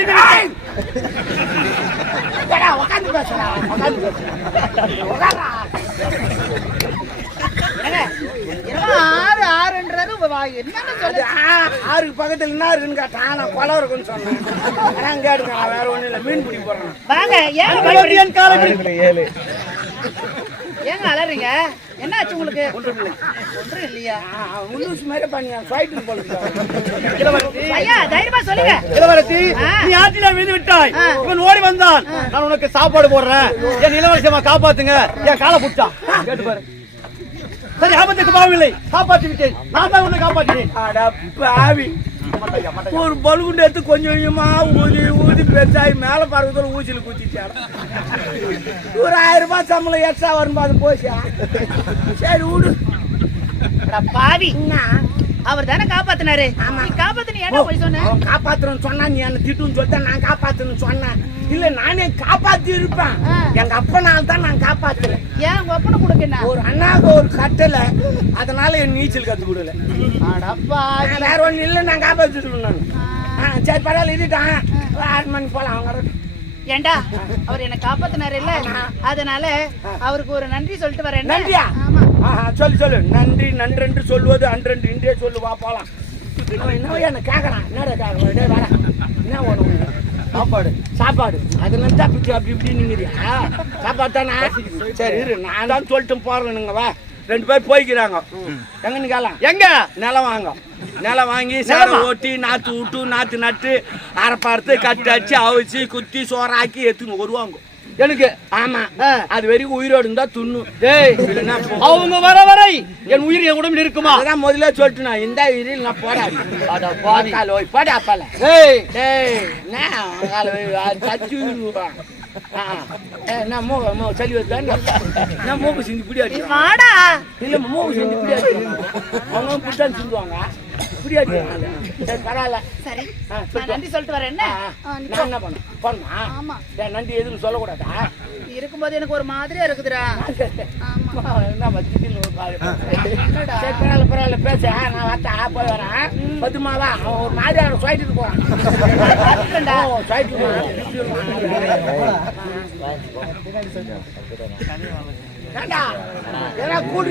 வீடு உட்காந்து பேசுறேன் ஆறு ஆறுன்றது என்னன்னு சொல்லு. ஆறுக்கு பக்கத்துல என்ன இருக்குன்னு கேட்டான். நான் கொலை இருக்குன்னு சொன்னேன். ஆனா அங்க எடுக்கலாம், வேற ஒண்ணும் இல்ல. மீன் பிடிக்க போறேன். வாங்க. என் காலத்தில் 7 ஏங்க அலறீங்க? என்ன ஆச்சு உங்களுக்கு? ஒன்றும் இல்லையா? முன்னூறு மாதிரி பண்ணியா ஃபைட்டு போல. ஐயா தைரியமா சொல்லுங்க. இளவரசி, நீ ஆற்றில விழுந்து விட்டாய். இவன் ஓடி வந்தான். நான் உனக்கு சாப்பாடு போடுறேன். என் இளவரசியம்மா காப்பாத்துங்க. என் காலை புடிச்சான். கேட்டு பாரு. சரி, ஆபத்துக்கு பாவமில்லை, காப்பாற்றி விட்டேன். நான் தான் உன்னை காப்பாற்றினேன். ஆவி ஒரு பலுகுண்டு எடுத்து கொஞ்சம் கொஞ்சமா ஊதி ஊதி பெருசாகி மேல பறக்கத்துல ஊசியில் குத்திச்சாரு. ஒரு 1000 ரூபாய் சம்பளம் எக்ஸ்ட்ரா வரும்பா, அது போச்சா? சரி விடு. பாவி, அவர் தானே காப்பாத்தினாரு. நீ காப்பாத்தின ஏன்டா போய் சொன்ன? அவன் காப்பாத்துறேன்னு சொன்னா நீ என்ன திட்டுன்னு சொல்லிட்டு நான் காப்பாத்துறேன்னு சொன்னேன். இல்ல நானே காப்பாத்தி இருப்பேன். எங்க அப்பனால தான் நான் காப்பாத்துறேன். ஏன் உங்க அப்பனை கொடுக்க என்ன? ஒரு அண்ணாக்கு ஒரு கட்டல, அதனால என் நீச்சல் கத்து கொடுல. வேற ஒண்ணு இல்ல, நான் காப்பாத்திட்டு நான். சரி பரவாயில்ல, இதுதான் 6 மணிக்கு போலாம். அவங்க ஏண்டா அவர் என்ன காப்பாத்தினாரு இல்ல, அதனால அவருக்கு ஒரு நன்றி சொல்லிட்டு வரேன். நன்றியா? சொல்லு. நன்றி நன்றென்று சொல்வது அன்றென்று இன்றே சொல்லுவா போலாம். என்ன என்ன கேக்குறான்? என்னடா வர என்ன ஒண்ணு சாப்பாடு அது நினைச்சா அப்படி இப்படி நீங்கிறியா? சாப்பாடு தானே. சரி இரு, நான் தான் சொல்லிட்டு போறேனுங்க. வா, 2 பேர் போய்க்கிறாங்க. எங்க நிக்கலாம்? எங்க நிலம் வாங்க. நிலம் வாங்கி சேரம் ஓட்டி நாத்து விட்டு நாத்து நட்டு அரைப்பார்த்து கட்டு அடிச்சு அவிச்சு குத்தி சோறாக்கி எடுத்துன்னு வருவாங்க எனக்கு. ஆமா, அது வரைக்கும் உயிரோடு இருந்தா துண்ணு. அவங்க வர வரை என் உயிர் என் உடம்புல இருக்குமா? அதான் முதல்ல சொல்லிட்டு நான் இந்த உயிரில் நான் போடாது போட அப்பால சளி வச்சா மூக்கு சிந்தி பிடியாது. இல்ல மூக்கு சிந்தி பிடியாது. அவங்க பிடிச்சான்னு சொல்லுவாங்க. பிடியாது. சரி பரவாயில்ல. சரி, நன்றி சொல்லிட்டு வரேன். நான் என்ன பண்ண போனா நன்றி எதுவும் சொல்லக்கூடாதா? இருக்கும்போது எனக்கு ஒரு மாதிரியா இருக்குதுடா. பரவாயில்ல பேச. நான் வந்தா போய் வரேன். பத்துமாவா அவன் ஒரு மாதிரி சொல்லிட்டு போறான். கூடி